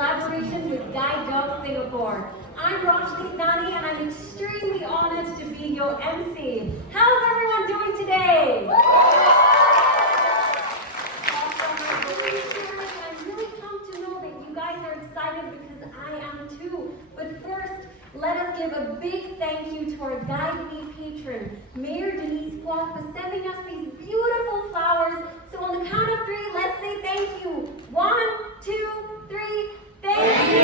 collaboration with Guide Dog Singapore. I'm Rosie Ching and I'm extremely honored to be your MC. How's everyone doing today? I'm really pumped to know that you guys are excited because I am too. But first, let us give a big thank you to our Guide Me patron, Mayor Denise Phua, for sending us these beautiful flowers. So on the count of 3, let's say thank you. 1, 2, 3, thank you!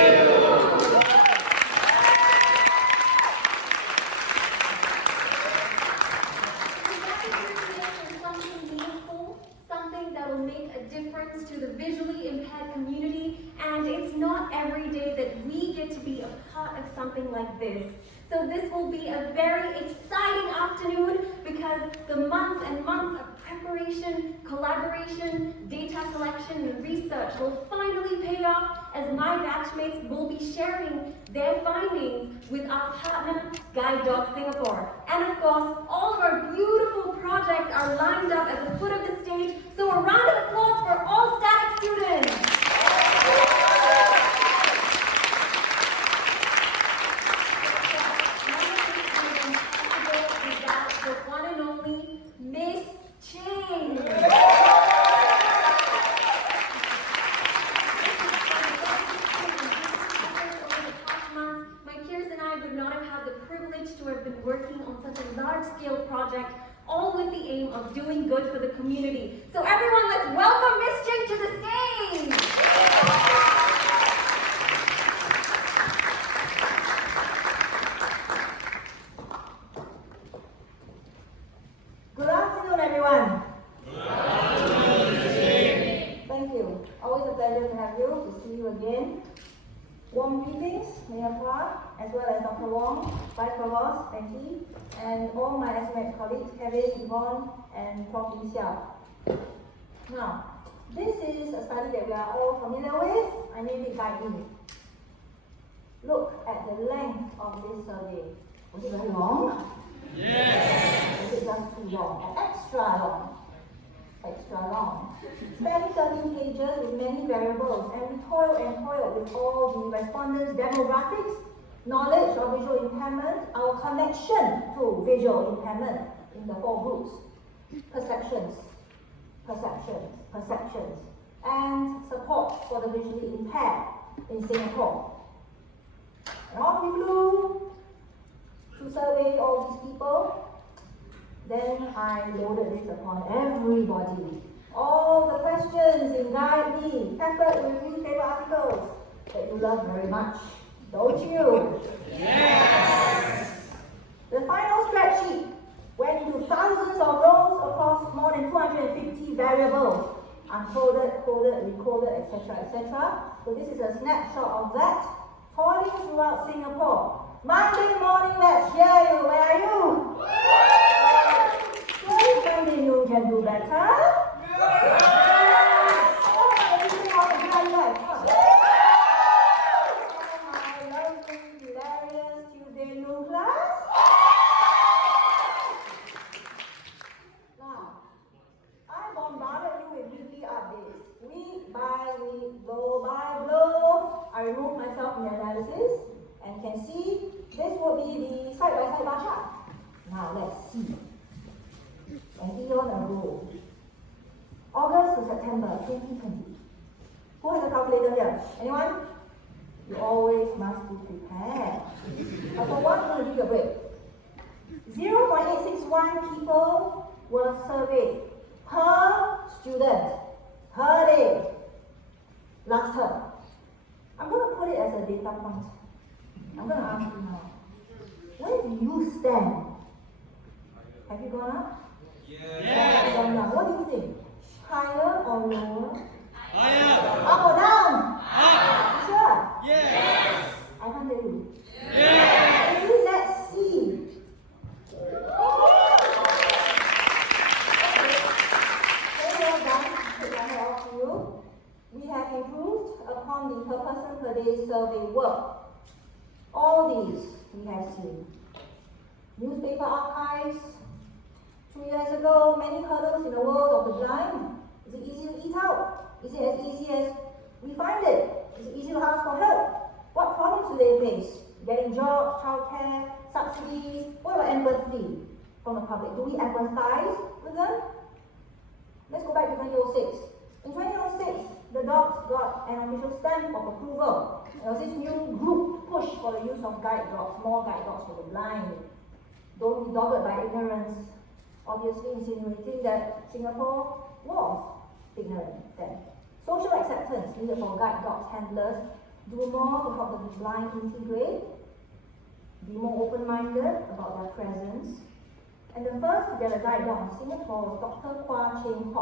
Something meaningful, something that will make a difference to the visually impaired community, and it's not every day that we get to be a part of something like this. So this will be a very exciting afternoon because the months and months of preparation, collaboration, data collection, and research will finally pay off as my batchmates will be sharing their findings with our partner, Guide Dog Singapore. And of course, all of our beautiful projects are lined up at the foot of the stage, so a round of applause for all static students. The one and only Miss Ching. My peers and I would not have had the privilege to have been working on such a large-scale project, all with the aim of doing good for the community. So everyone, let's welcome Miss Ching to the stage. Good afternoon, everyone. Good afternoon. Thank you. Always a pleasure to have you, to see you again. Warm greetings, Mayor Phua, as well as Dr. Wong, Vice Provost, Becky, and all my SMU colleagues, Kevin, Yvonne, and Prof. Lee Xiao. Now, this is a study that we are all familiar with. I named it Guide Me. Look at the length of this survey. Was it very long? Yes! Is it just too long? Extra long. Extra long. Spanning 13 pages with many variables, and we toiled with all the respondents' demographics, knowledge of visual impairment, our connection to visual impairment in the 4 groups, perceptions, and support for the visually impaired in Singapore. And off we flew to survey all these people. Then I loaded this upon everybody. All the questions in Guide Me, peppered with newspaper articles that you love very much, don't you? Yes! The final spreadsheet went into thousands of rows across more than 250 variables, uncoded, coded, recoded, etc., etc. So this is a snapshot of that. Toiling throughout Singapore. Monday morning, let's hear you. Where are you? Monday noon can do better. Everything else is very bad. My lovely, hilarious Tuesday noon class. Now, I bombarded you with weekly updates. Week by week, blow by blow. I removed myself from the analysis and can see this will be the side-by-side bar chart. Now let's see. And here on a row. August to September 2020. Who has a calculator here? Anyone? You always must be prepared. But for one, I'm going to give you a break. 0.861 people were surveyed per student, per day, last term. I'm going to put it as a data point. I'm going to ask you now. Where do you stand? Have you gone up? Yes. Gone down. What do you think? Higher or lower? Higher. Up or down? Up. You sure? Yes. I can't hear you. Yes. Maybe let's see. Very well done. Take my hat off to you. We have improved upon the per person per day survey work. All these we have seen. Newspaper archives. 2 years ago, many hurdles in the world of the blind. Is it easy to eat out? Is it as easy as we find it? Is it easy to ask for public? Do we empathize with them? Let's go back to 2006. In 2006, the dogs got an official stamp of approval. There was this new group push for the use of guide dogs, more guide dogs for the blind. Don't be dogged by ignorance, obviously insinuating that Singapore was ignorant then. Social acceptance needed for guide dogs handlers. Do more to help the blind integrate. Be more open-minded about their presence. And the first to get a guide dog in Singapore was Dr. Rosie Ching.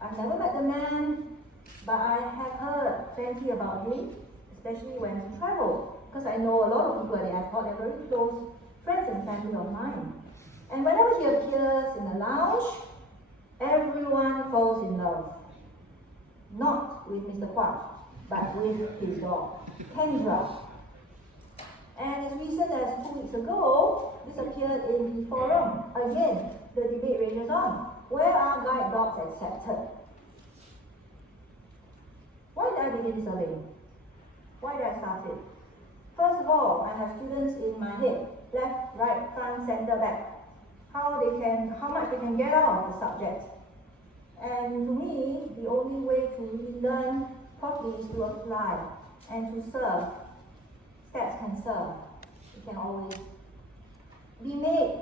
I've never met the man, but I have heard plenty about him, especially when he travels, because I know a lot of people at the airport. They're very close friends and family of mine. And whenever he appears in the lounge, everyone falls in love. Not with Mr. Phua, but with his dog, Kendra. And as recent as 2 weeks ago, this appeared in the forum. Again, the debate rages on. Where are guide dogs accepted? Why did I begin surveying? Why did I start it? First of all, I have students in my head, left, right, front, center, back. How much they can get out of the subject. And to me, the only way to really learn properly is to apply and to serve. Stats can serve. It can always be made,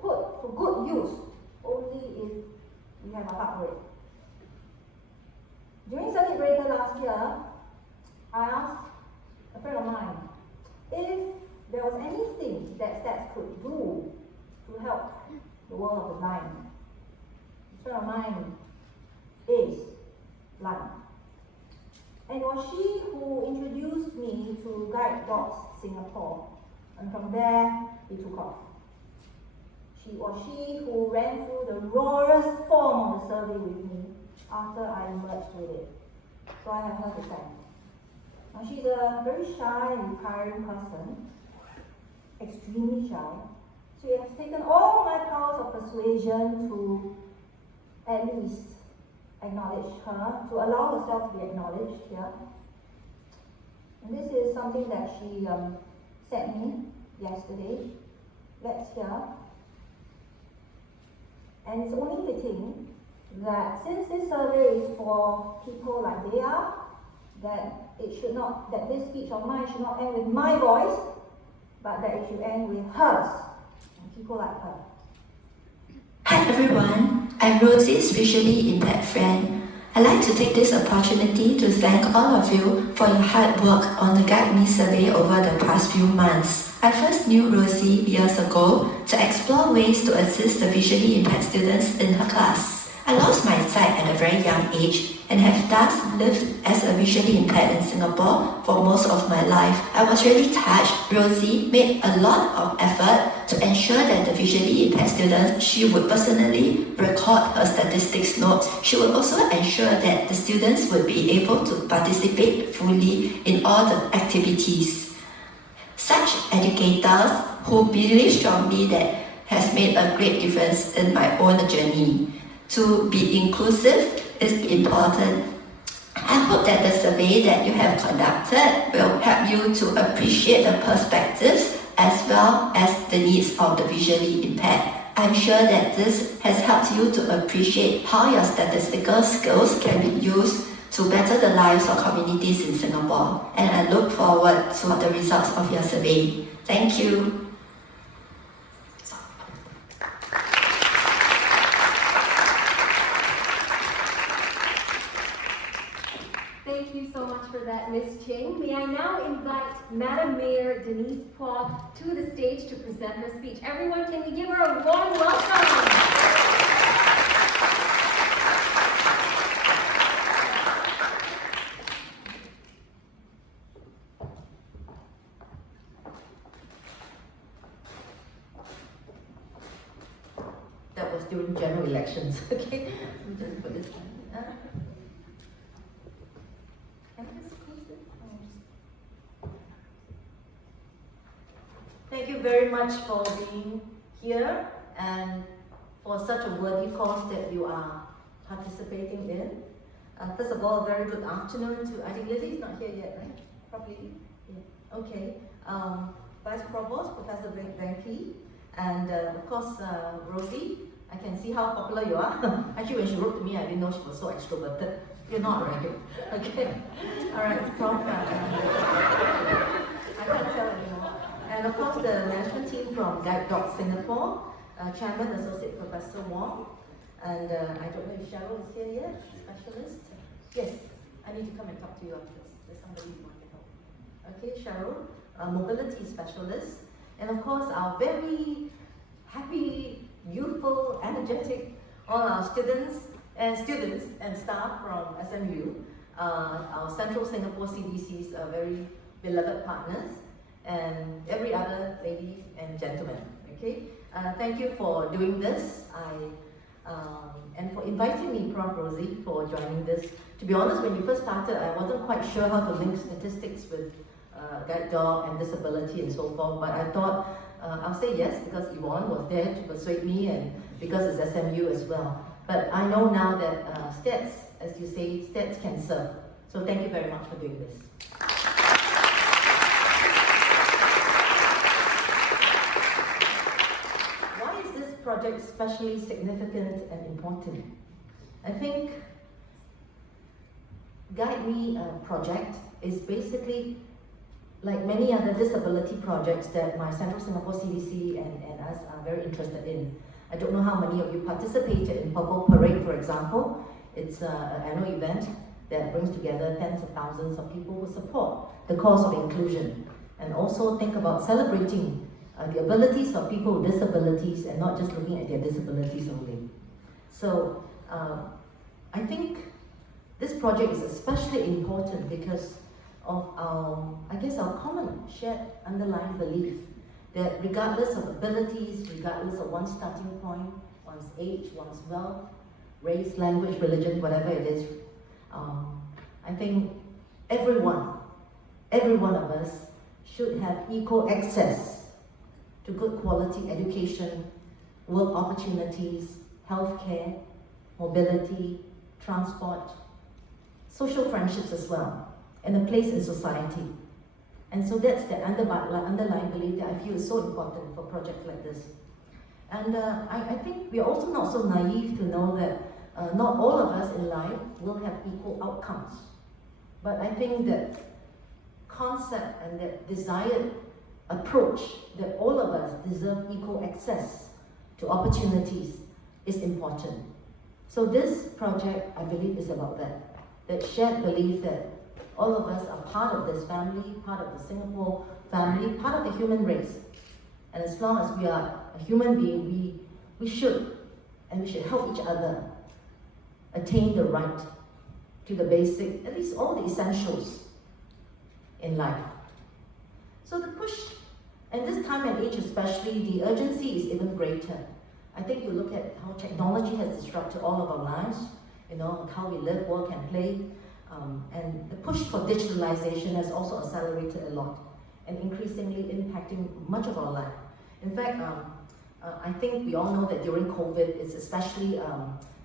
put to good use, only if we have a heart for it. During circuit breaker last year, I asked a friend of mine if there was anything that stats could do to help the world of the blind. A friend of mine is blind. And it was she who introduced me to Guide Dogs Singapore. And from there, we took off. She who ran through the rawest form of the survey with me after I emerged with it. So I have her to thank. Now she's a very shy and retiring person, extremely shy. So it has taken all my powers of persuasion to at least acknowledge her, to allow herself to be acknowledged here. And this is something that she sent me yesterday. Let's hear. And it's only fitting that since this survey is for people like they are, that this speech of mine should not end with my voice, but that it should end with hers, and people like her. Hi everyone, I'm Rosie's visually impaired friend. I'd like to take this opportunity to thank all of you for your hard work on the Guide Me survey over the past few months. I first knew Rosie years ago to explore ways to assist the visually impaired students in her class. I lost my sight at a very young age and have thus lived as a visually impaired in Singapore for most of my life. I was really touched. Rosie made a lot of effort to ensure that the visually impaired students, she would personally record her statistics notes. She would also ensure that the students would be able to participate fully in all the activities. Such educators who believe strongly that has made a great difference in my own journey. To be inclusive is important. I hope that the survey that you have conducted will help you to appreciate the perspectives as well as the needs of the visually impaired. I'm sure that this has helped you to appreciate how your statistical skills can be used to better the lives of communities in Singapore. And I look forward to the results of your survey. Thank you. Thank you so much for that, Ms. Ching. May I now invite Madam Mayor Denise Phua to the stage to present her speech. Everyone, can we give her a warm welcome? That was during general elections, okay? Let me just put this one. Can I just close it? Thank you very much for being here and for such a worthy cause that you are participating in. First of all, a very good afternoon to, I think Lily's not here yet, right? Probably, yeah. Okay. Vice Provost, Professor Venki, And of course, Rosie, I can see how popular you are. Actually, when she wrote to me, I didn't know she was so extroverted. You're not, right? Okay. All right, Prof. I can't tell anymore. And of course, the management team from Guide Dog Singapore, Chairman, Associate Professor Wong, and I don't know if Cheryl is here yet, specialist. Yes, I need to come and talk to you afterwards. There's somebody who wants to help. Okay, Cheryl, mobility specialist, and of course, our very happy, youthful, energetic, all our students and staff from SMU, our Central Singapore CDC's very beloved partners, and every other lady and gentleman. Okay, thank you for doing this. And for inviting me, Prof. Rosie, for joining this. To be honest, when you first started, I wasn't quite sure how to link statistics with guide dog and disability and so forth, but I thought I'll say yes because Yvonne was there to persuade me and because it's SMU as well. But I know now that stats, as you say, stats can serve. So thank you very much for doing this. Why is this project especially significant and important? I think Guide Me project is basically like many other disability projects that my Central Singapore CDC and us are very interested in. I don't know how many of you participated in Purple Parade, for example. It's an annual event that brings together tens of thousands of people who support the cause of inclusion and also think about celebrating the abilities of people with disabilities and not just looking at their disabilities only. So I think this project is especially important because of our, I guess, our common shared underlying belief that regardless of abilities, regardless of one's starting point, one's age, one's wealth, race, language, religion, whatever it is, I think every one of us should have equal access to good quality education, work opportunities, healthcare, mobility, transport, social friendships as well, and a place in society. And so that's the underlying belief that I feel is so important for projects like this. And I think we're also not so naive to know that not all of us in life will have equal outcomes. But I think that concept and that desired approach that all of us deserve equal access to opportunities is important. So this project, I believe, is about that shared belief that all of us are part of this family, part of the Singapore family, part of the human race. And as long as we are a human being, we should help each other attain the right to the basic, at least all the essentials in life. So the push, and this time and age especially, the urgency is even greater. I think you look at how technology has disrupted all of our lives, how we live, work, and play. And the push for digitalization has also accelerated a lot and increasingly impacting much of our life. In fact, I think we all know that during COVID, it's especially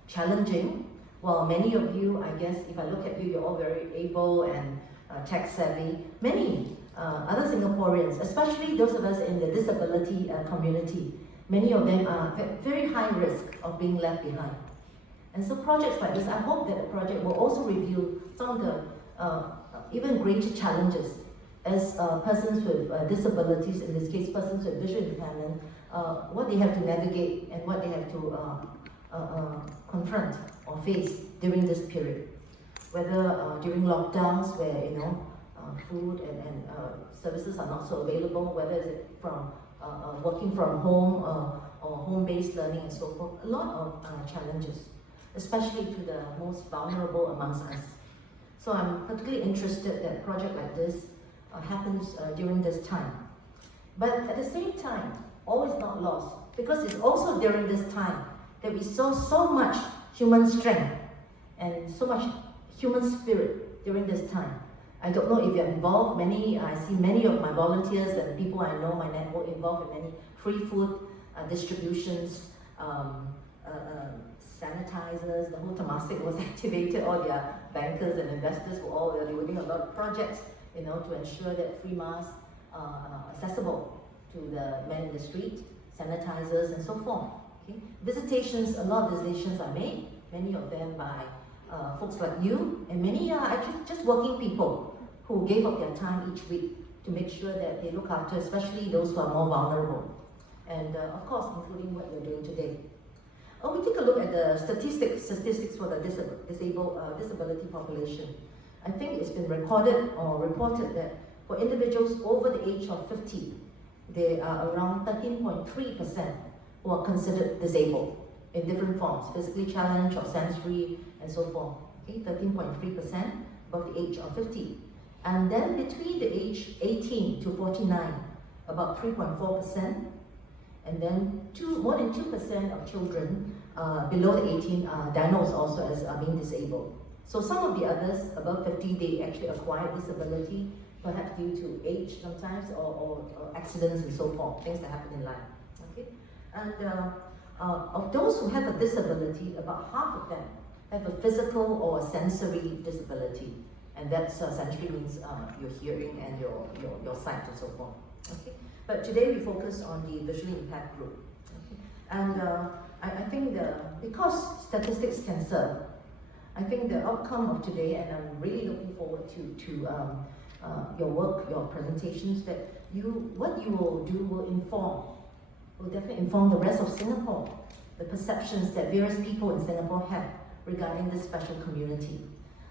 challenging. While many of you, I guess, if I look at you, you're all very able and tech savvy. Many other Singaporeans, especially those of us in the disability community, many of them are very high risk of being left behind. And so projects like this, I hope that the project will also reveal some of the even greater challenges as persons with disabilities, in this case persons with visual impairment, what they have to navigate and what they have to confront or face during this period. Whether during lockdowns where food and services are not so available, whether it's from working from home or home-based learning and so forth, a lot of challenges, especially to the most vulnerable amongst us. So I'm particularly interested that a project like this happens during this time. But at the same time, all is not lost, because it's also during this time that we saw so much human strength and so much human spirit during this time. I don't know if you're involved, I see many of my volunteers and people I know, my network, involved in many free food distributions, sanitizers, the whole Temasek was activated, all their bankers and investors were doing a lot of projects, to ensure that free masks are accessible to the men in the street, sanitizers, and so forth. Okay? Visitations, a lot of visitations are made, many of them by folks like you, and many are actually just working people who gave up their time each week to make sure that they look after, especially those who are more vulnerable. And of course, including what you're doing today. We take a look at the statistics for the disability population. I think it's been recorded or reported that for individuals over the age of 50, there are around 13.3% who are considered disabled in different forms, physically challenged or sensory and so forth. Okay, 13.3% above the age of 50. And then between the age 18 to 49, about 3.4%. And then more than 2% of children below the 18 are diagnosed also as being disabled. So some of the others above 50, they actually acquire disability, perhaps due to age sometimes, or accidents and so forth, things that happen in life. Okay? And of those who have a disability, about half of them have a physical or a sensory disability. And that's sensory means your hearing and your sight and so forth. Okay? But today we focus on the visually impaired group. Okay? And I think because statistics can serve, I think the outcome of today, and I'm really looking forward to your work, your presentations, that what you will do will definitely inform the rest of Singapore, the perceptions that various people in Singapore have regarding this special community.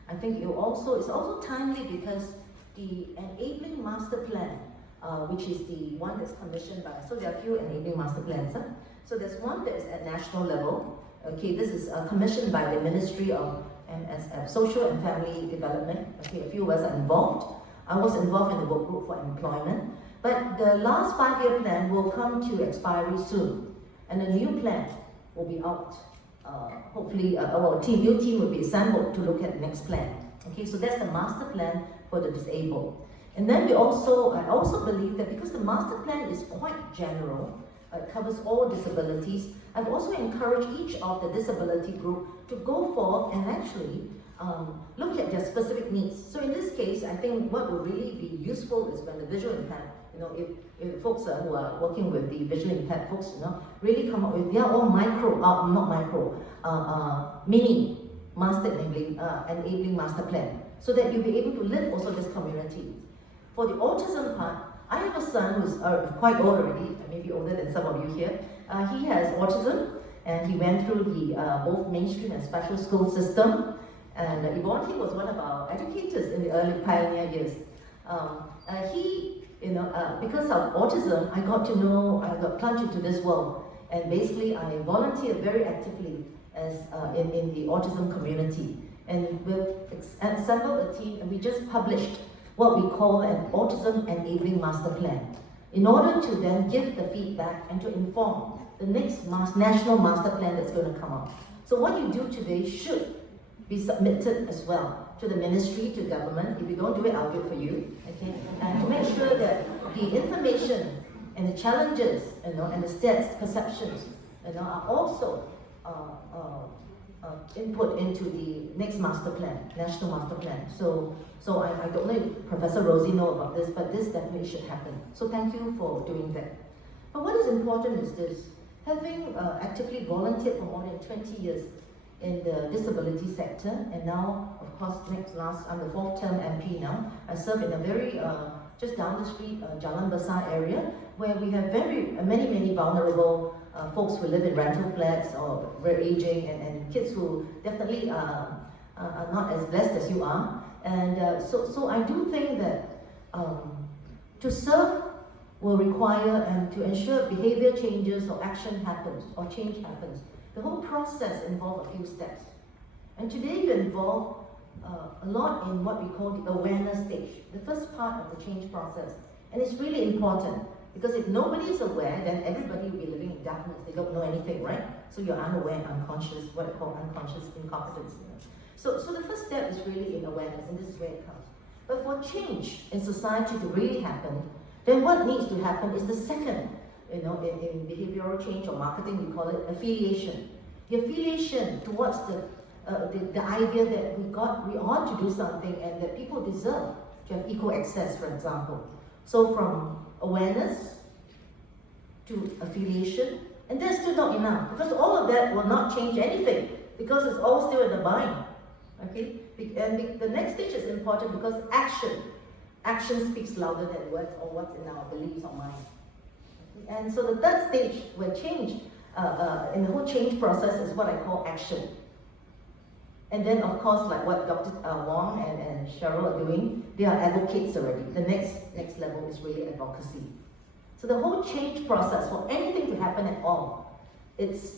I think it's also timely because the Enabling Master Plan, which is the one that's commissioned by, so there are a few Enabling Master Plans. So there's one that is at national level. Okay, this is commissioned by the Ministry of Social and Family Development. Okay, a few of us are involved. I was involved in the work group for employment. But the last 5-year plan will come to expiry soon. And a new plan will be out. Hopefully, new team will be assembled to look at the next plan. Okay, so that's the master plan for the disabled. And then I also believe that because the master plan is quite general, it covers all disabilities, I've also encouraged each of the disability group to go forth and actually look at their specific needs. So in this case, I think what will really be useful is when the visual impaired, if folks who are working with the visually impaired folks, really come up with their own mini enabling master plan, so that you'll be able to live also this community. For the autism part, I have a son who's quite old already, maybe older than some of you here. He has autism, and he went through the both mainstream and special school system. And Yvonne, he was one of our educators in the early pioneer years. Because of autism, I got plunged into this world. And basically, I volunteered very actively as in the autism community. And we've assembled a team, and we just published what we call an Autism Enabling Master Plan, in order to then give the feedback and to inform the next national master plan that's going to come out. So what you do today should be submitted as well to the ministry, to government. If you don't do it, I'll do it for you. Okay? And to make sure that the information and the challenges, and the stats, perceptions, are also input into the next master plan, national master plan. So I don't know if Professor Rosie knows about this, but this definitely should happen. So thank you for doing that. But what is important is this: having actively volunteered for more than 20 years in the disability sector, and now, of course, I'm the 4th term MP now. I serve in a very just down the street, Jalan Besar area, where we have many vulnerable folks who live in rental flats or very aging, and kids who definitely are not as blessed as you are. And so I do think that to serve will require, and to ensure behavior changes or action happens or change happens, the whole process involves a few steps. And today you involve a lot in what we call the awareness stage, the first part of the change process. And it's really important, because if nobody is aware, then everybody will be living in darkness. They don't know anything, right? So you're unaware, unconscious, what I call unconscious incompetence. So the first step is really in awareness, and this is where it comes. But for change in society to really happen, then what needs to happen is the second, in behavioral change or marketing, we call it affiliation. The affiliation towards the idea that we ought to do something, and that people deserve to have equal access, for example. So from awareness, to affiliation, and that's still not enough, because all of that will not change anything, because it's all still in the mind. Okay? And the next stage is important because action speaks louder than words or what's in our beliefs or mind. Okay? And so the third stage where change, in the whole change process, is what I call action. And then, of course, like what Dr. Wong and Cheryl are doing, they are advocates already. The next level is really advocacy. So the whole change process, for anything to happen at all, it's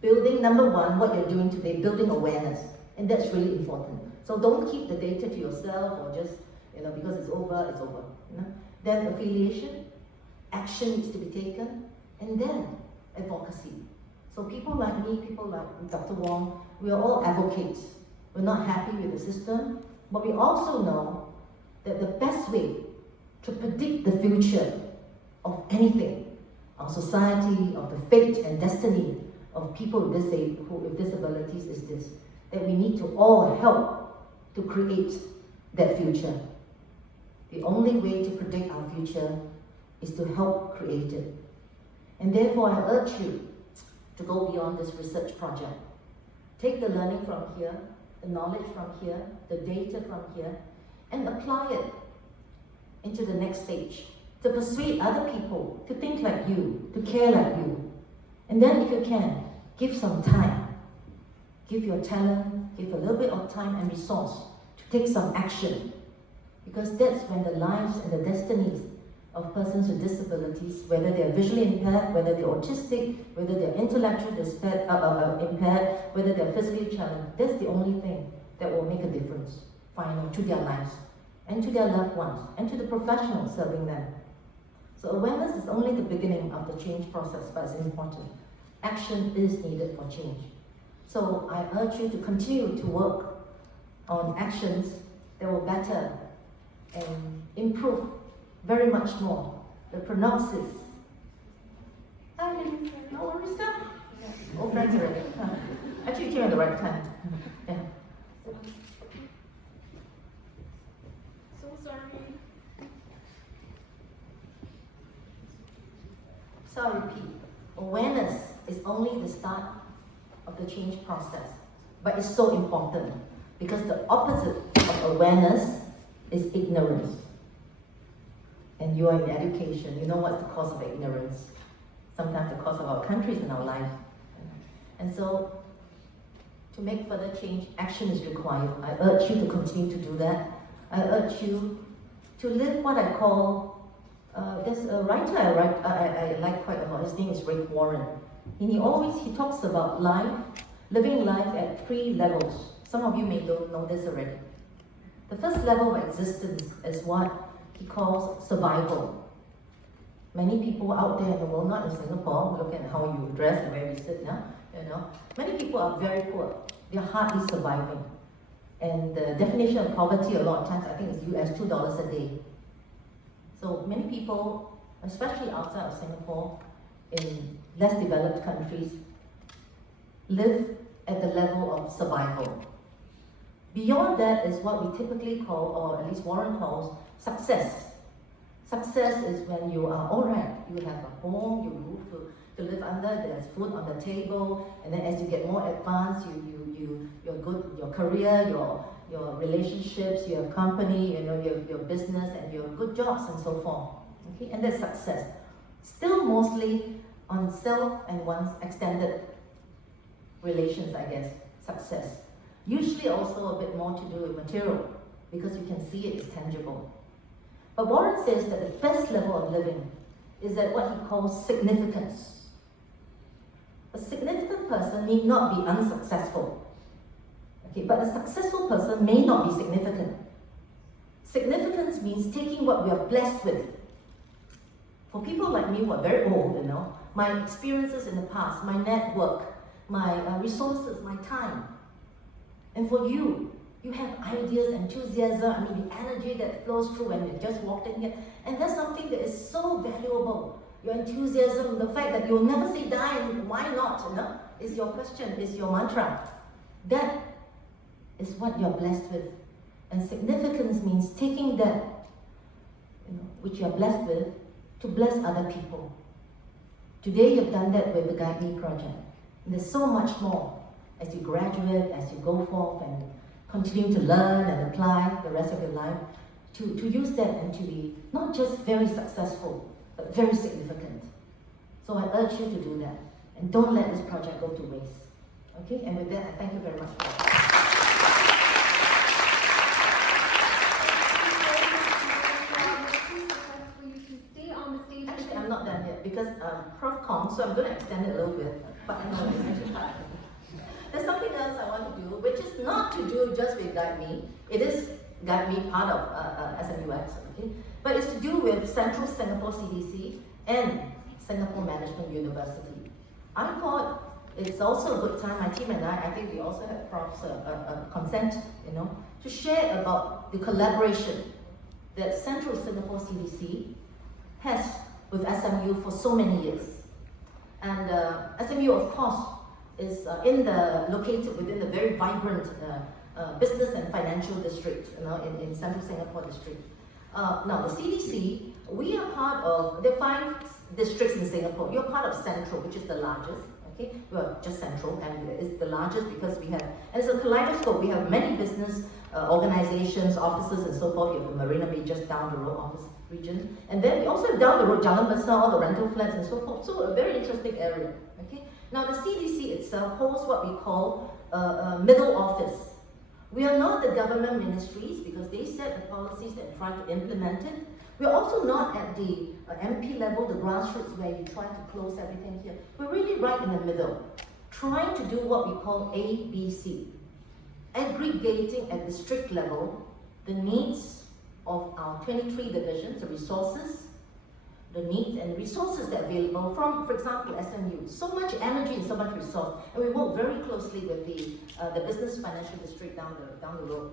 building, number one, what you're doing today, building awareness. And that's really important. So don't keep the data to yourself or just, because it's over, it's over. Then affiliation, action needs to be taken, and then advocacy. So people like me, people like Dr. Wong, we are all advocates. We're not happy with the system, but we also know that the best way to predict the future of anything, our society, of the fate and destiny of people with disabilities is this, that we need to all help to create that future. The only way to predict our future is to help create it. And therefore, I urge you to go beyond this research project. Take the learning from here, the knowledge from here, the data from here, and apply it into the next stage, to persuade other people to think like you, to care like you. And then if you can, give some time. Give your talent, give a little bit of time and resource to take some action. Because that's when the lives and the destinies of persons with disabilities, whether they're visually impaired, whether they're autistic, whether they're intellectually impaired, whether they're physically challenged, that's the only thing that will make a difference, finally, to their lives, and to their loved ones, and to the professionals serving them. So awareness is only the beginning of the change process, but it's important. Action is needed for change. So I urge you to continue to work on actions that will better and improve very much more the prognosis. Hi, Denise. No worries, come. All friends already. Actually, you came at the right time. Yeah. So sorry. So I repeat, awareness is only the start of the change process, but it's so important because the opposite of awareness is ignorance. And you are in education, you know what's the cause of ignorance. Sometimes the cause of our countries and our life. And so, to make further change, action is required. I urge you to continue to do that. I urge you to live what I call, there's a writer I like quite a lot, his name is Rick Warren. And he talks about life, living life at 3 levels. Some of you may know this already. The first level of existence is what he calls survival. Many people out there in the world, not in Singapore, look at how you dress and where you sit now, many people are very poor. They're hardly surviving. And the definition of poverty a lot of times, I think, is US $2 a day. So many people, especially outside of Singapore, in less developed countries, live at the level of survival. Beyond that is what we typically call, or at least Warren calls, success. Success is when you are all right. You have a home, you roof to live under, there's food on the table, and then as you get more advanced, you're good, your career, your relationships, you have company, you have your business, and your good jobs and so forth. Okay, and that's success. Still mostly on self and one's extended relations, I guess, success. Usually also a bit more to do with material, because you can see it is tangible. But Warren says that the best level of living is at what he calls significance. A significant person need not be unsuccessful. Okay, but a successful person may not be significant. Significance means taking what we are blessed with. For people like me who are very old, my experiences in the past, my network, my resources, my time. And for you, you have ideas, enthusiasm, the energy that flows through when you just walked in here. And that's something that is so valuable. Your enthusiasm, the fact that you'll never say die, and why not, is your question, is your mantra. That is what you're blessed with. And significance means taking that, which you're blessed with, to bless other people. Today you've done that with the Guide Me project. And there's so much more as you graduate, as you go forth and continue to learn and apply the rest of your life, to use that and to be not just very successful, but very significant. So I urge you to do that. And don't let this project go to waste. Okay, and with that, I thank you very much for that. Actually, I'm not done yet because Prof. Kong, so I'm going to extend it a little bit, but I know it's actually hard. There's something else I want to do, which is not to do just with Guide Me. It is Guide Me part of SMUX, okay? But it's to do with Central Singapore CDC and Singapore Management University. I thought it's also a good time, my team and I think we also have Prof's consent, to share about the collaboration that Central Singapore CDC has with SMU for so many years. And SMU, of course, is located within the very vibrant business and financial district, in Central Singapore district. Now, the CDC, we are part of, there are 5 districts in Singapore. You're part of Central, which is the largest. Okay, we are just Central, and it's the largest because we have, and it's a kaleidoscope. We have many business organizations, offices, and so forth. You have the Marina Bay just down the road, office region, and then we also have down the road Jalan Besar, all the rental flats, and so forth. So a very interesting area. Okay, now the CDC itself holds what we call a middle office. We are not the government ministries because they set the policies and try to implement it. We're also not at the MP level, the grassroots, where you try to close everything here. We're really right in the middle, trying to do what we call ABC, aggregating at district level the needs of our 23 divisions, the resources, the needs and resources that are available from, for example, SMU. So much energy and so much resource, and we work very closely with the business financial district down the road.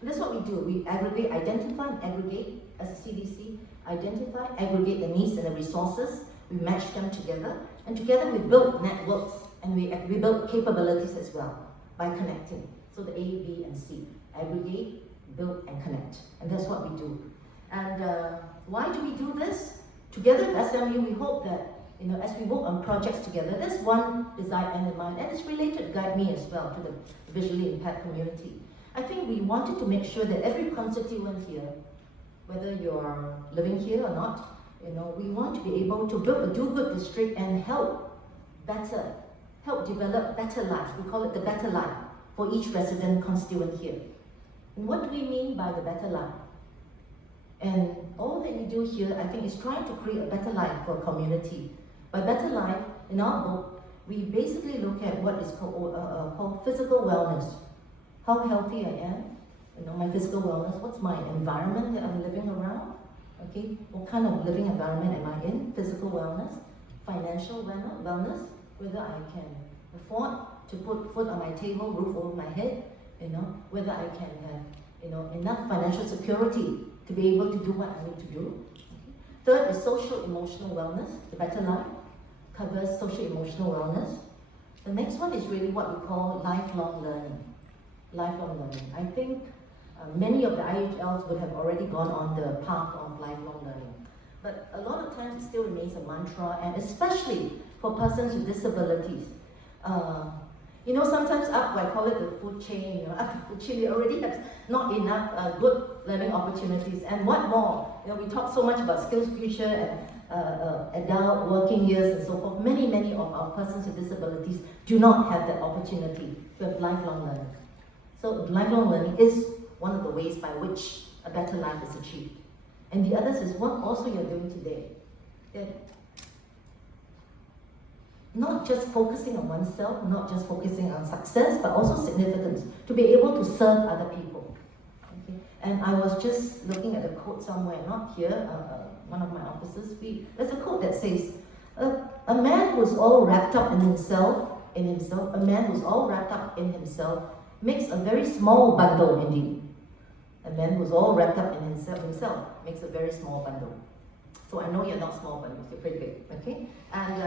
And that's what we do. We aggregate, identify and aggregate as a CDC, identify, aggregate the needs and the resources, we match them together, and together we build networks and we build capabilities as well by connecting. So the A, B, and C, aggregate, build, and connect. And that's what we do. And why do we do this? Together with SMU, we hope that, as we work on projects together, there's one desire and in mind, and it's related to Guide Me as well, to the visually impaired community. I think we wanted to make sure that every constituent here, whether you're living here or not, we want to be able to build a do-good district and help develop better life. We call it the better life for each resident constituent here. And what do we mean by the better life? And all that we do here, I think, is trying to create a better life for a community. By better life, in our book, we basically look at what is called physical wellness. How healthy I am, my physical wellness, what's my environment that I'm living around, okay? What kind of living environment am I in? Physical wellness, financial wellness, whether I can afford to put food on my table, roof over my head, whether I can have, enough financial security to be able to do what I need to do. Third is social emotional wellness, the better life, covers social emotional wellness. The next one is really what we call lifelong learning. Lifelong learning. I think many of the IHLs would have already gone on the path of lifelong learning. But a lot of times it still remains a mantra, and especially for persons with disabilities. Sometimes I call it the food chain, up the food chain, we already have not enough good learning opportunities. And what more? We talk so much about skills future and adult working years and so forth. Many of our persons with disabilities do not have that opportunity to have lifelong learning. So lifelong learning is one of the ways by which a better life is achieved. And the others is what also you're doing today. That not just focusing on oneself, not just focusing on success, but also significance, to be able to serve other people. Okay? And I was just looking at a quote somewhere, not here, one of my offices. There's a quote that says, a man who's all wrapped up in himself, a man who's all wrapped up in himself makes a very small bundle indeed. A man who's all wrapped up in himself makes a very small bundle. So I know you're not small bundles, you're pretty big, okay? And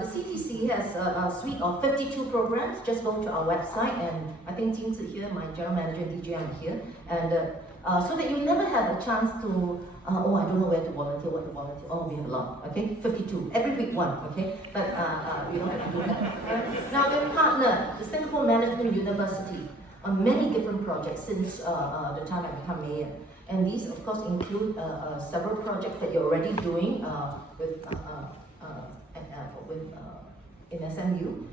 the CTC has a suite of 52 programs. Just go to our website, and I think Teams are here, my general manager and DJ are here, and so that you never have a chance to oh, I don't know where to volunteer, what to volunteer. Oh, we have a lot, okay? 52, every week one, okay? But you don't have to do that. Now we partner the Singapore Management University on many different projects since the time I became mayor. And these, of course, include several projects that you're already doing in SMU.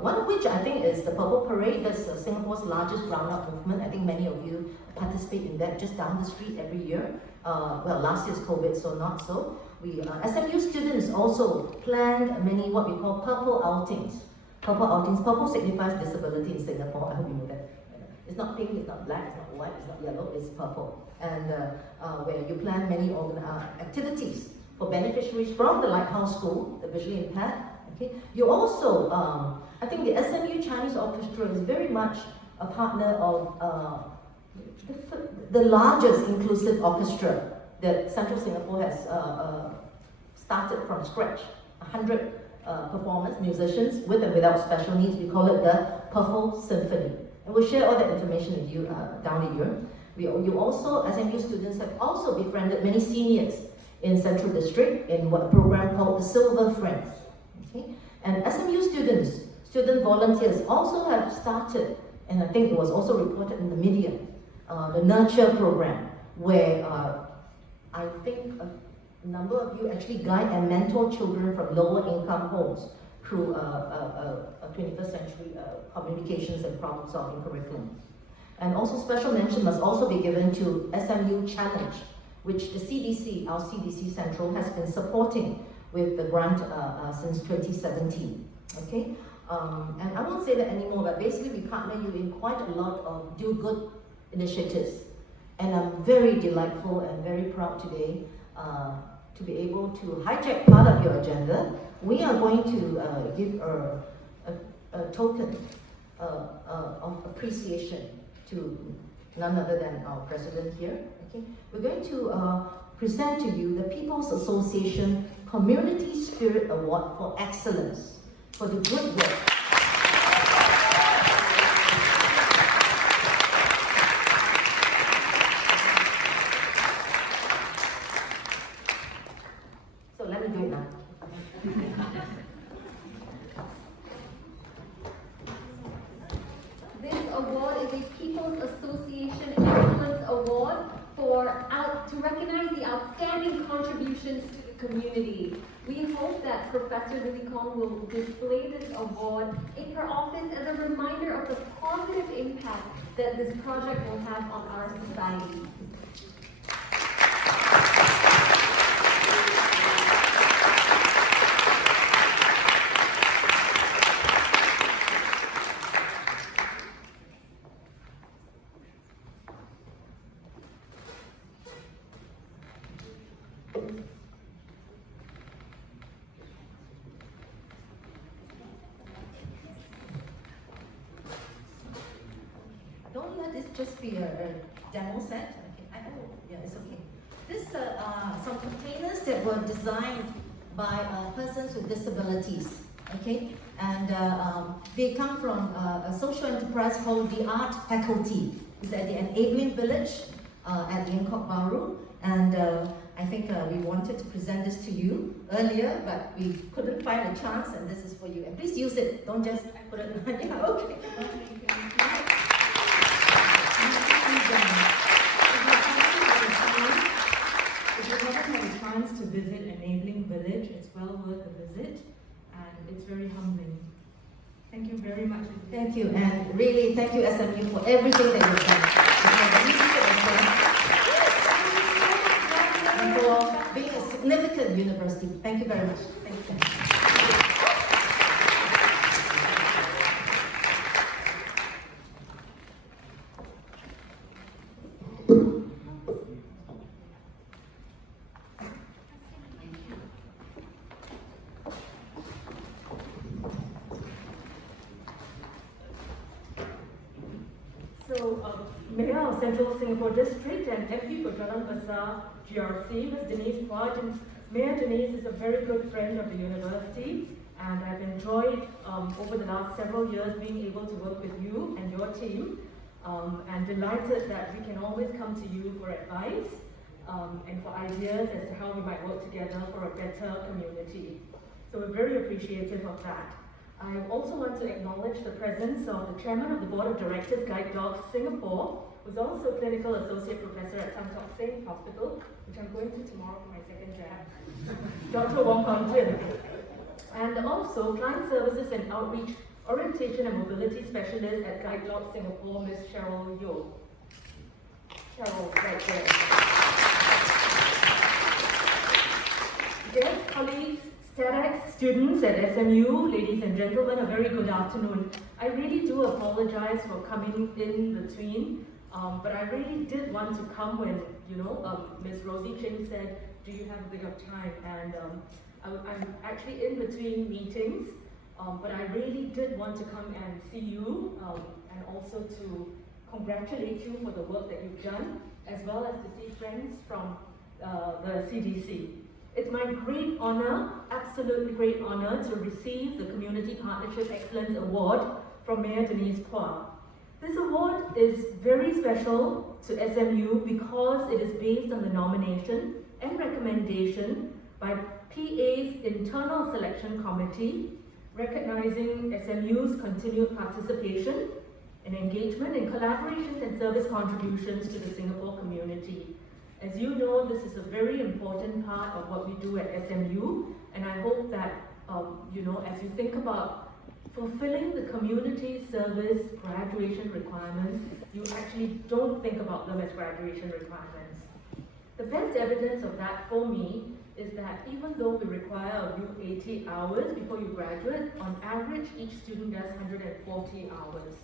One of which I think is the Purple Parade. That's Singapore's largest roundup movement. I think many of you participate in that just down the street every year. Well, last year's COVID, so not so. We SMU students also planned many what we call purple outings. Purple outings. Purple signifies disability in Singapore. I hope you know that. It's not pink, it's not black, it's not white, it's not yellow, it's purple. And where you plan many activities for beneficiaries from the Lighthouse School, the visually impaired. Okay. You also, I think the SMU Chinese Orchestra is very much a partner of the largest inclusive orchestra that Central Singapore has started from scratch. 100 performers, musicians with and without special needs. We call it the Purple Symphony. And we'll share all that information with you down the year. You also, SMU students have also befriended many seniors in Central District in what a program called the Silver Friends. Okay? And SMU students, student volunteers also have started, and I think it was also reported in the media, the Nurture program, where I think a number of you actually guide and mentor children from lower income homes through a 21st century communications and problem solving curriculum. And also special mention must also be given to SMU Challenge, which the CDC, our CDC Central, has been supporting with the grant since 2017. Okay, and I won't say that anymore, but basically we partner you in quite a lot of do good initiatives. And I'm very delightful and very proud today to be able to hijack part of your agenda. We are going to give a token of appreciation to none other than our president here. Okay, we're going to present to you the People's Association Community Spirit Award for Excellence for the good work. So let me do it now. This award is a People's Association Excellence Award to recognize the outstanding contributions to the community. We hope that Professor Lily Kong will display this award in her office as a reminder of the positive impact that this project will have on our society. Don't let this just be a demo set. Okay. Yeah, it's okay. This some containers that were designed by persons with disabilities. Okay, and they come from a social enterprise called the Art Faculty. It's at the Enabling Village at Liangkok Baru, and I think we wanted to present this to you earlier, but we couldn't find a chance, and this is for you. And please use it. Don't just put it. Yeah, okay. If you haven't had a chance to visit Enabling Village, it's well worth a visit, and it's very humbling. Thank you very much. Thank you, and really thank you SMU for everything that you've done. And for being a significant university. Thank you very much. Thank you. Mayor of Central Singapore District and MP for Jalan Besar GRC, Ms. Denise Phua. Mayor Denise is a very good friend of the university, and I've enjoyed over the last several years being able to work with you and your team, and delighted that we can always come to you for advice. and for ideas as to how we might work together for a better community. So we're very appreciative of that. I also want to acknowledge the presence of the Chairman of the Board of Directors, Guide Dogs Singapore, who's also a Clinical Associate Professor at Untitled Hospital, which I'm going to tomorrow for my second jab, Dr. Wong Pang Tin. And also Client Services and Outreach Orientation and Mobility Specialist at Guide Dogs Singapore, Ms. Cheryl Yo. Cheryl, right there. Guests, colleagues, STATX students at SMU, ladies and gentlemen, a very good afternoon. I really do apologize for coming in between, but I really did want to come when, Ms. Rosie Ching said, do you have a bit of time? And I'm actually in between meetings, but I really did want to come and see you, and also to congratulate you for the work that you've done, as well as to see friends from the CDC. It's my great honor, absolutely great honor, to receive the Community Partnership Excellence Award from Mayor Denise Phua. This award is very special to SMU because it is based on the nomination and recommendation by PA's Internal Selection Committee, recognizing SMU's continued participation and engagement in collaborations and service contributions to the Singapore community. As you know, this is a very important part of what we do at SMU, and I hope that, as you think about fulfilling the community service graduation requirements, you actually don't think about them as graduation requirements. The best evidence of that for me is that even though we require a new 80 hours before you graduate, on average, each student does 140 hours.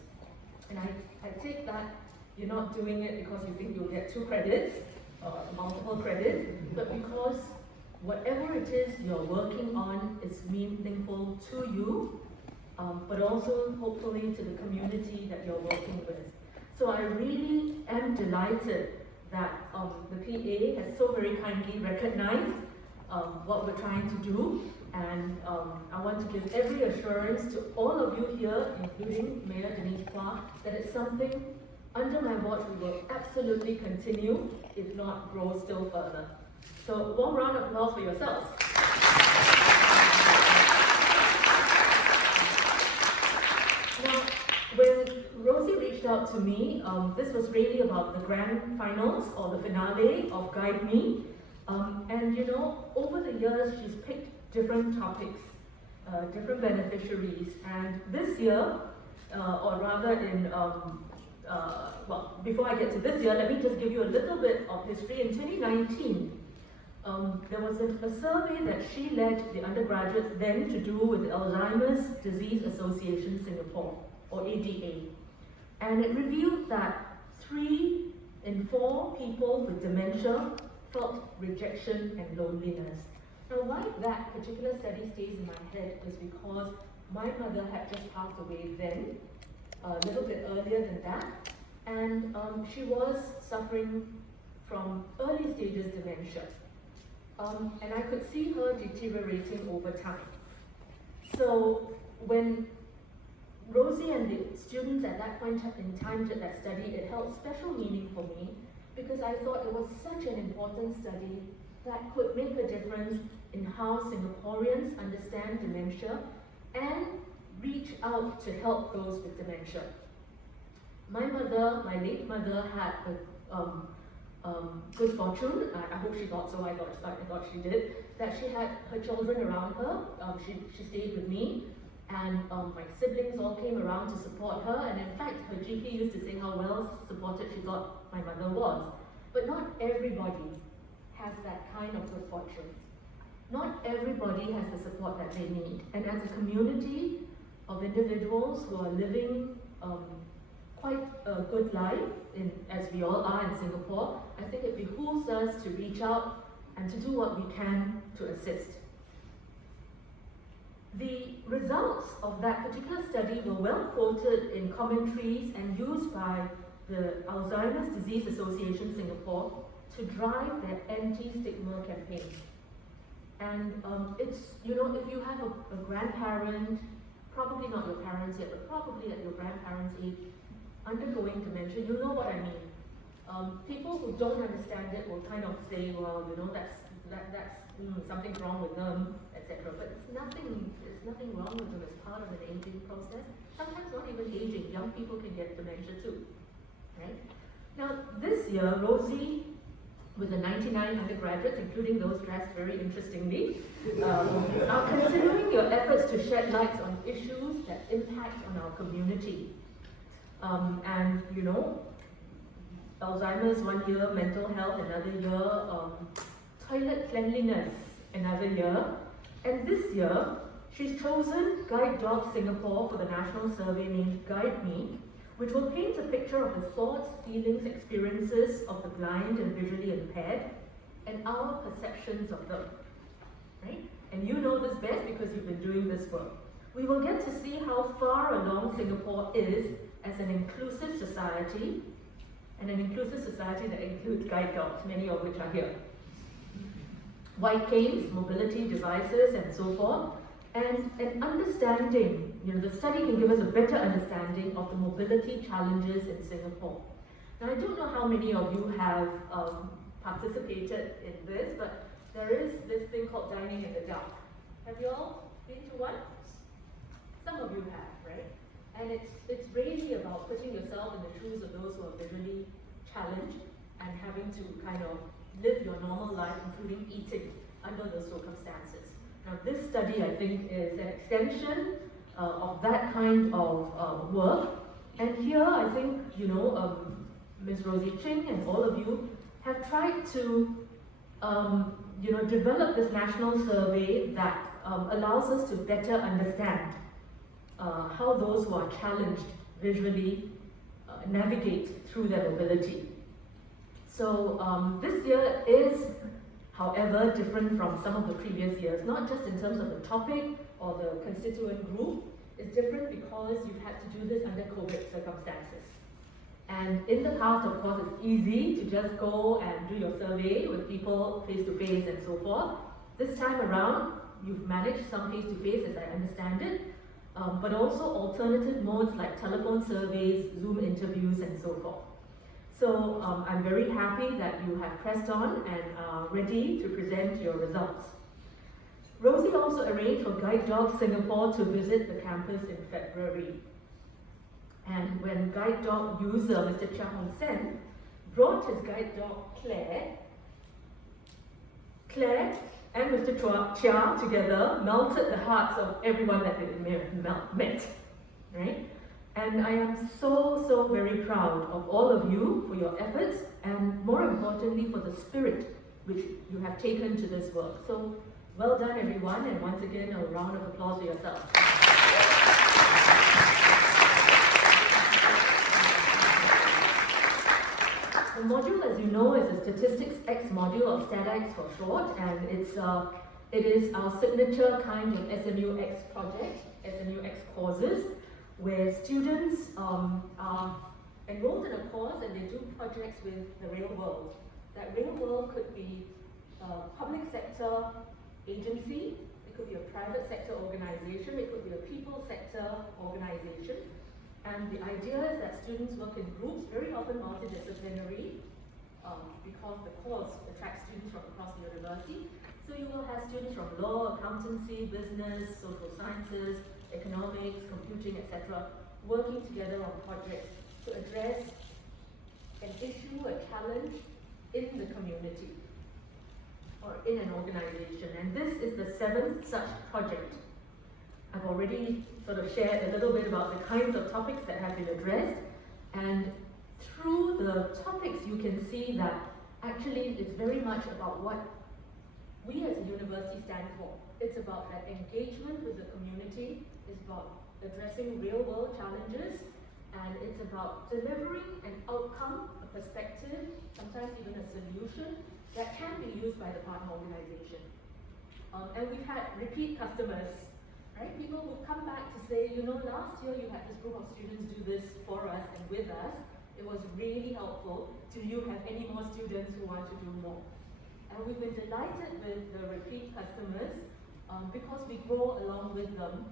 And I take that you're not doing it because you think you'll get 2 credits, or multiple credits, but because whatever it is you're working on is meaningful to you, but also hopefully to the community that you're working with. So I really am delighted that the PA has so very kindly recognized what we're trying to do, and I want to give every assurance to all of you here, including Mayor Denise Phua, that it's something under my watch we will absolutely continue, if not grow still further. So, warm round of applause for yourselves. Now, when Rosie reached out to me, this was really about the grand finals or the finale of Guide Me. And over the years, she's picked different topics, different beneficiaries. And this year, or rather in before I get to this year, let me just give you a little bit of history. In 2019, there was a survey that she led the undergraduates then to do with the Alzheimer's Disease Association Singapore, or ADA. And it revealed that 3 in 4 people with dementia felt rejection and loneliness. Now, why that particular study stays in my head is because my mother had just passed away then, a little bit earlier than that, and she was suffering from early stages dementia. And I could see her deteriorating over time. So when Rosie and the students at that point in time did that study, it held special meaning for me because I thought it was such an important study that could make a difference in how Singaporeans understand dementia and reach out to help those with dementia. My mother, my late mother, had a good fortune. I hope she thought so. I thought she did. That she had her children around her. She stayed with me, and my siblings all came around to support her. And in fact, her GP used to say how well supported she thought my mother was. But not everybody has that kind of good fortune. Not everybody has the support that they need. And as a community of individuals who are living quite a good life, as we all are in Singapore, I think it behooves us to reach out and to do what we can to assist. The results of that particular study were well quoted in commentaries and used by the Alzheimer's Disease Association Singapore to drive their anti-stigma campaign. And it's, if you have a grandparent, probably not your parents yet, but probably at your grandparents' age, undergoing dementia, you know what I mean. People who don't understand it will kind of say, well, you know, that's something's wrong with them, etc. But there's nothing wrong with them as part of an aging process. Sometimes not even aging, young people can get dementia too, right? Now, this year, Rosie, with the 99 undergraduates, including those dressed very interestingly, are considering your efforts to shed light on issues that impact on our community. And, you know, Alzheimer's one year, mental health another year, toilet cleanliness another year. And this year, she's chosen Guide Dog Singapore for the national survey named Guide Me, which will paint a picture of the thoughts, feelings, experiences of the blind and visually impaired, and our perceptions of them, right? And you know this best because you've been doing this work. We will get to see how far along Singapore is as an inclusive society, and an inclusive society that includes guide dogs, many of which are here. White canes, mobility devices, and so forth. And an understanding, you know, the study can give us a better understanding of the mobility challenges in Singapore. Now, I don't know how many of you have participated in this, but there is this thing called dining in the dark. Have you all been to one? Some of you have, right? And it's really about putting yourself in the shoes of those who are visually challenged and having to kind of live your normal life, including eating under those circumstances. Now, this study, I think, is an extension of that kind of work. And here, I think, you know, Ms. Rosie Ching and all of you have tried to, you know, develop this national survey that allows us to better understand how those who are challenged visually navigate through their mobility. So this year is, however, different from some of the previous years, not just in terms of the topic or the constituent group. It's different because you've had to do this under COVID circumstances. And in the past, of course, it's easy to just go and do your survey with people face to face and so forth. This time around, you've managed some face to face, as I understand it, but also alternative modes like telephone surveys, Zoom interviews, and so forth. So I'm very happy that you have pressed on and are ready to present your results. Rosie also arranged for Guide Dog Singapore to visit the campus in February. And when Guide Dog user Mr. Chia Hong Sen brought his guide dog Claire and Mr. Chia together melted the hearts of everyone that they met, right? And I am so very proud of all of you for your efforts and more importantly for the spirit which you have taken to this work. So well done everyone, and once again a round of applause for yourselves. The module, as you know, is a Statistics X module, or StatX for short, and it is our signature kind of SMU X project, SMU X courses, where students are enrolled in a course and they do projects with the real world. That real world could be a public sector agency, it could be a private sector organization, it could be a people sector organization. And the idea is that students work in groups, very often multidisciplinary, because the course attracts students from across the university. So you will have students from law, accountancy, business, social sciences, economics, computing, etc., working together on projects to address an issue, a challenge in the community or in an organization. And this is the 7th such project. I've already sort of shared a little bit about the kinds of topics that have been addressed, and through the topics you can see that actually it's very much about what we as a university stand for. It's about that engagement with the community, it's about addressing real world challenges, and it's about delivering an outcome, a perspective, sometimes even a solution that can be used by the partner organization. And we've had repeat customers, right? People who come back to say, you know, last year you had this group of students do this for us and with us. It was really helpful. Do you have any more students who want to do more? And we've been delighted with the repeat customers because we grow along with them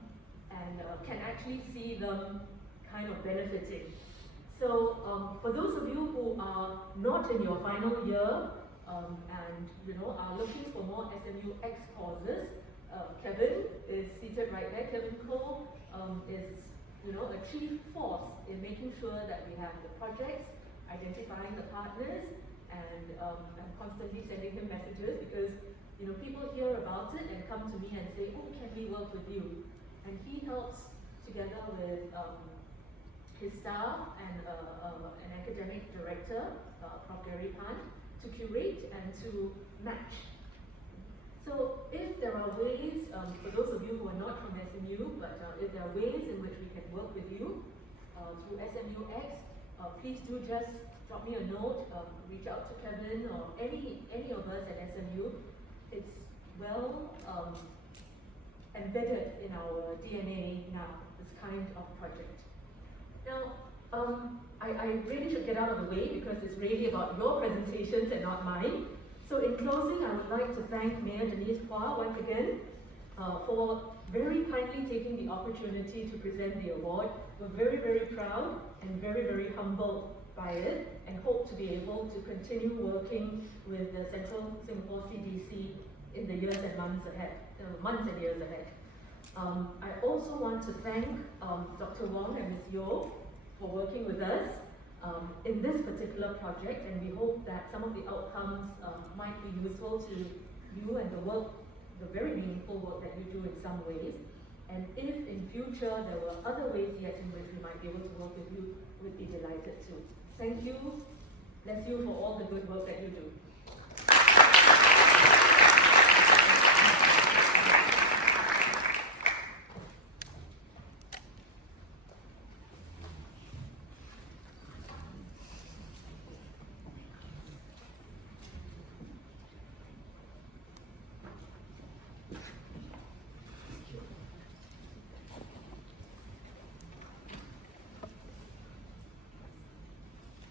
and can actually see them kind of benefiting. So For those of you who are not in your final year and are looking for more SMU X courses, Kevin is seated right there. Kevin Cole is a chief force in making sure that we have the projects, identifying the partners, and I'm constantly sending him messages because people hear about it and come to me and say, oh, can we work with you? And he helps together with his staff and an academic director, Prof. Gary Pan, to curate and to match. So if there are ways, for those of you who are not from SMU, but if there are ways in which we can work with you through SMUX, please do just drop me a note, reach out to Kevin or any of us at SMU. It's well embedded in our DNA now, this kind of project. Now, I really should get out of the way because it's really about your presentations and not mine. So in closing, I would like to thank Mayor Denise Phua once again for very kindly taking the opportunity to present the award. We're very, very proud and very, very humbled by it and hope to be able to continue working with the Central Singapore CDC in the years and months ahead, months and years ahead. I also want to thank Dr. Wong and Ms. Yeo for working with us in this particular project, and we hope that some of the outcomes might be useful to you and the very meaningful work that you do in some ways. And if in future there were other ways yet in which we might be able to work with you, we'd be delighted to. Thank you. Bless you for all the good work that you do.